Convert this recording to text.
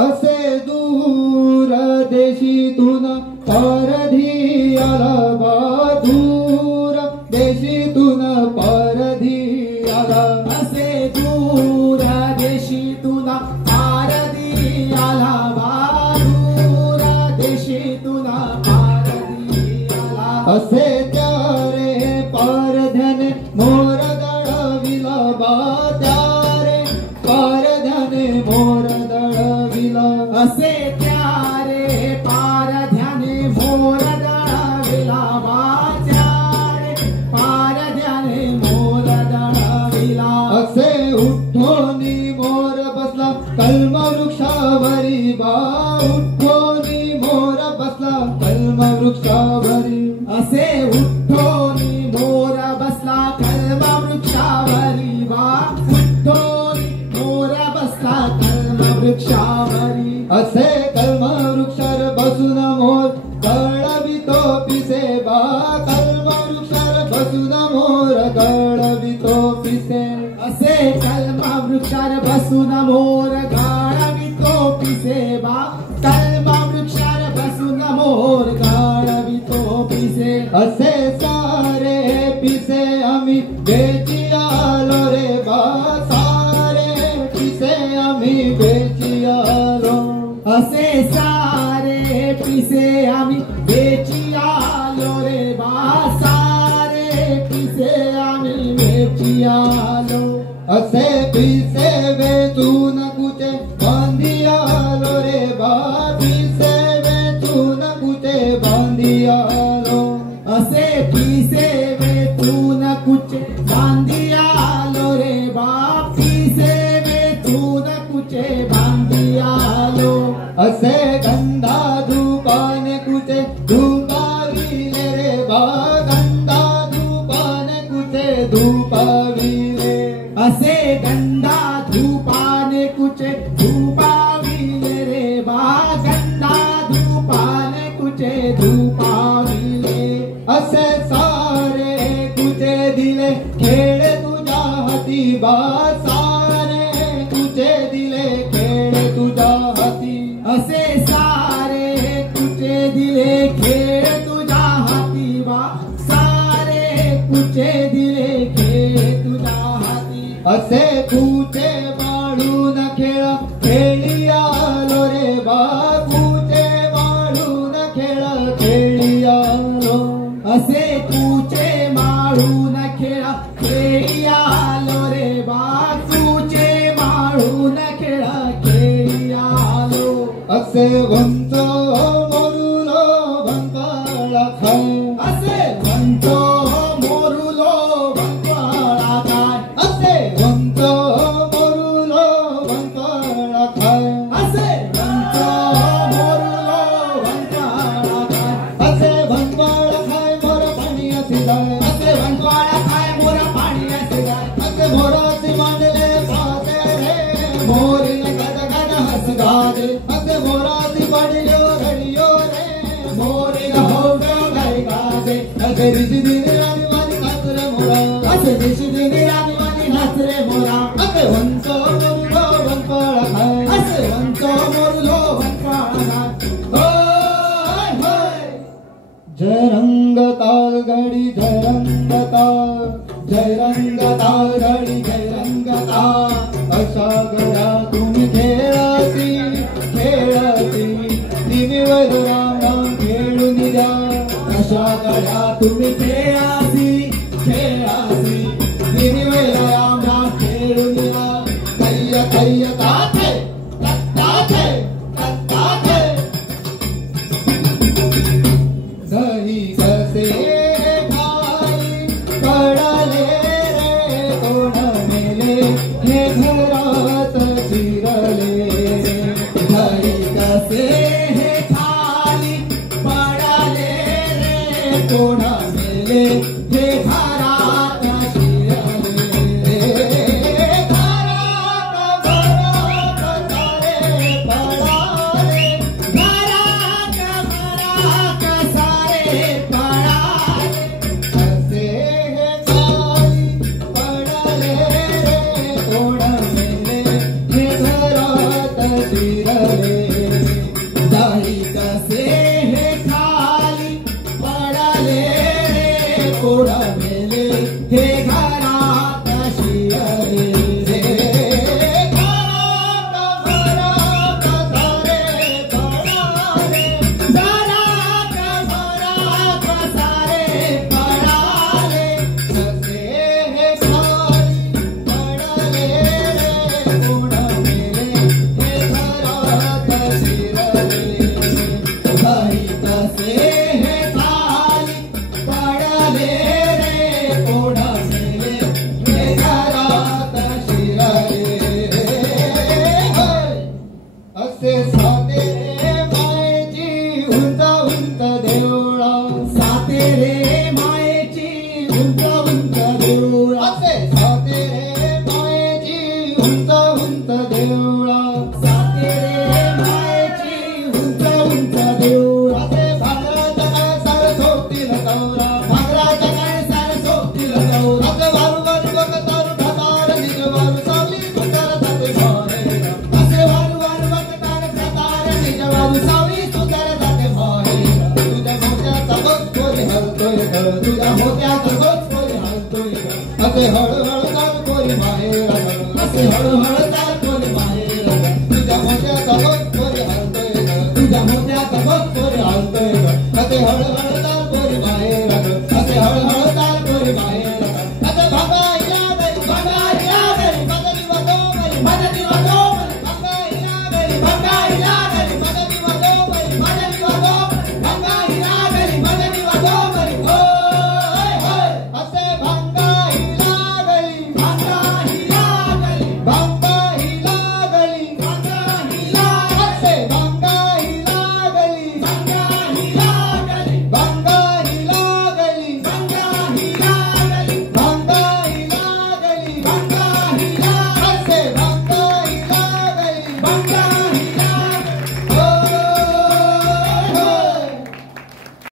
असे दूर देशीतून परधी आला बा, दूर देशीतून परधी आला. असे दूर देशीतून पारधी आला बा, दूर देशीतून पारधी आला. असे त्यारे पारध्याने मोर दळविला बा, त्यारे पारध्याने मोर दळविला. असे त्यारे पारध्याने मोर दळविला बा, त्यारे पारध्याने मोर दळविला. असे उठोनी मोर बसला कल्म वृक्षावरी बा, उठोनी मोर बसला कल्म वृक्षावरी. असे उठोनी मोर बसला कल्म वृक्षावरी बा, उठोनी मोर बसला कल्म वृक्षावरी. असे कल्म वृक्षार बसून मोर गळवितो पिसे बा, कल्म वृक्षार बसून मोर गळवितो पिसे. असे कल्म वृक्षार बसून मोर गळवितो पिसे बा, कल्म वृक्षार बसून मोर गळवितो पिसे. असे सारे पिसे आम्ही बेची आलो रे बा, सारे पिसे आम्ही बेची आलो. असे सारे पिसे आम्ही बेची आलो रे बा, सारे पिसे आम्ही बेची आलो. असे पिसे वेचून कुचे बांधी आलो रे बा, पिसे वेचून कुचे बांधी आलो. असे पिसे वेचून कुचे बांधी आलो रे बा, पिसे वेचून कुचे बांधी आलो. असे गंधा धूपाने कुचे धूपाविले रे बा, गंधा धूपाने कुचे धूपाविले. असे गंधा धूपाने कुचे धूपाविले रे बा, गंधा धूपाने कुचे धूपाविले. असे सारे कुचे दिले खेळ तुझ्या हाती बा, सारे कुचे दिले खेळ तुझ्या हाती. असे सारे कुचे दिले खेळ तुझ्या हाती बा, सारे कुचे दिले खेळ तुझ्या हाती. असे कुचे वाळून खेळ खेळी आलो रे बा, कुचे वाळून खेळ खेळी आलो. असे कुचे माळून खेळ खेळी आलो रे बा, कुचे माळून खेळ खेळी आलो. असे म्हणतो मोरुलो भंपाळा खाय, असे म्हणतो मोरुलो भंपाळा खाय, असे म्हणतो मोरुलो भंपाळा खाय. असे म्हणतो मोरुलो भंपाळा खाय. असे भंपाळा खाय मोर पाणी असे जाय, असे भंपाळा खाय मोर पाणी असे जाय. असे मोराचे मांडले पाते रे, मोरीने गद गद हस गाजे. असे मोराचे मांडले रडियो रे, मोरी होगो गाय गाजे. असे ऋषी दिने राणी वाणी नाच रे मोरा, असे दिशी दिने राणी वाणी नाच रे मोरा. असे म्हणतो मोरुलो भंपाळा खाय. असे म्हणतो मोरुलो भंपाळा खाय. होय होय. जय रंग ताल घडी जय रंग ताल, जय रंग ताल घडी जय रंग ताल. अशा गड्या तुम्ही खेळाती खेळाती, तिन्ही वैद राम राम खेळून द्या. अशा गड्या तुम्ही खेळाती खेळाती, तिन्ही वैद राम राम खेळून द्या. कैय कैय ताथे ताथे ताथे. दही कसे खाई कळले रे, कोण मेले हे घरात शिरले रे. दही कसे हे खाली पडाले रे, कोण मेले हे घरात शिरले रे. घरात घरात सारे पळाले, घरात घरात सारे पडाले. कसे हे खाई पडले रे, कोण मेले हे घरात शिरले कोण मेले हे घरात शिरले हळू